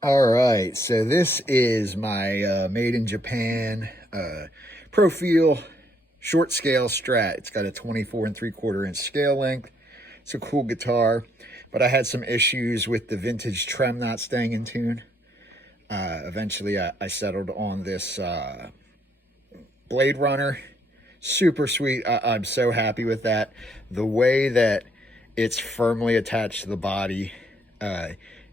All right, so this is my made in Japan profile short scale Strat. It's got a 24 3/4 inch scale length. It's a cool guitar, but I had some issues with the vintage trem not staying in tune. Eventually I settled on this Blade Runner. Super sweet. I'm so happy with that. The way that it's firmly attached to the body,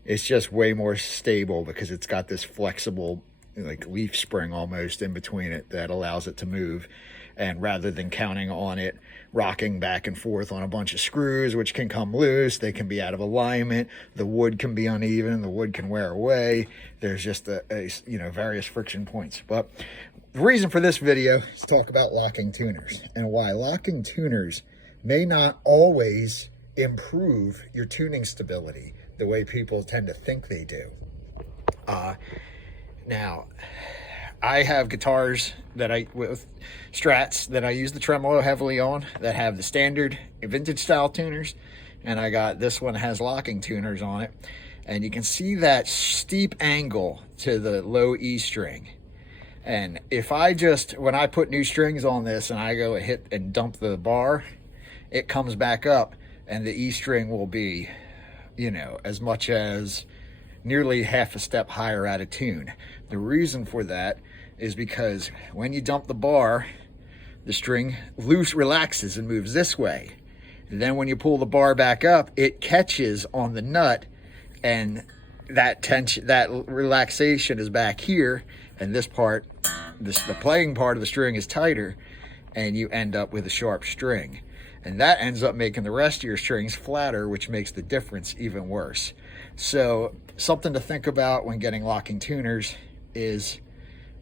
it's just way more stable because it's got this flexible like leaf spring almost in between it that allows it to move. And rather than counting on it rocking back and forth on a bunch of screws, which can come loose, they can be out of alignment, the wood can be uneven, the wood can wear away. There's just various friction points. But the reason for this video is to talk about locking tuners and why locking tuners may not always improve your tuning stability the way people tend to think they do. Now, I have guitars with Strats that I use the tremolo heavily on that have the standard vintage style tuners, and I got this one has locking tuners on it, and you can see that steep angle to the low E string. And if when I put new strings on this and I go hit and dump the bar, it comes back up and the E string will be, as much as nearly half a step higher out of tune. The reason for that is because when you dump the bar, the string relaxes and moves this way. And then when you pull the bar back up, it catches on the nut, and that tension, that relaxation is back here, and this part, the playing part of the string is tighter, and you end up with a sharp string. And that ends up making the rest of your strings flatter, which makes the difference even worse. So something to think about when getting locking tuners is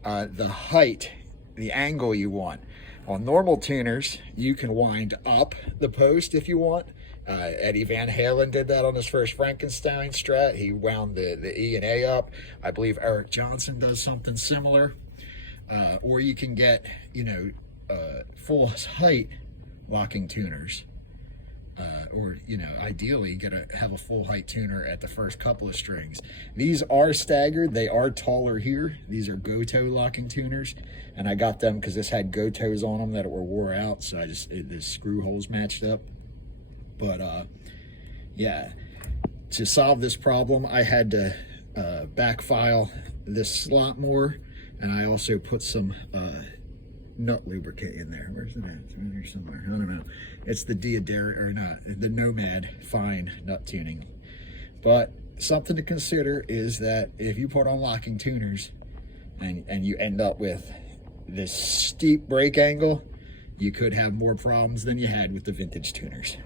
the height, the angle you want. On normal tuners, you can wind up the post if you want. Eddie Van Halen did that on his first Frankenstein Strat. He wound the E and A up. I believe Eric Johnson does something similar. Or you can get, full height locking tuners. Or ideally have a full height tuner at the first couple of strings. These are staggered. They are taller here. These are Goto locking tuners, and I got them because this had Gotos on them that were wore out, so the screw holes matched up. But yeah, to solve this problem, I had to backfile this slot more, and I also put some nut lubricant in there. Where's it at? It's in here somewhere. I don't know. It's the the Nomad fine nut tuning. But something to consider is that if you put on locking tuners and you end up with this steep break angle, you could have more problems than you had with the vintage tuners.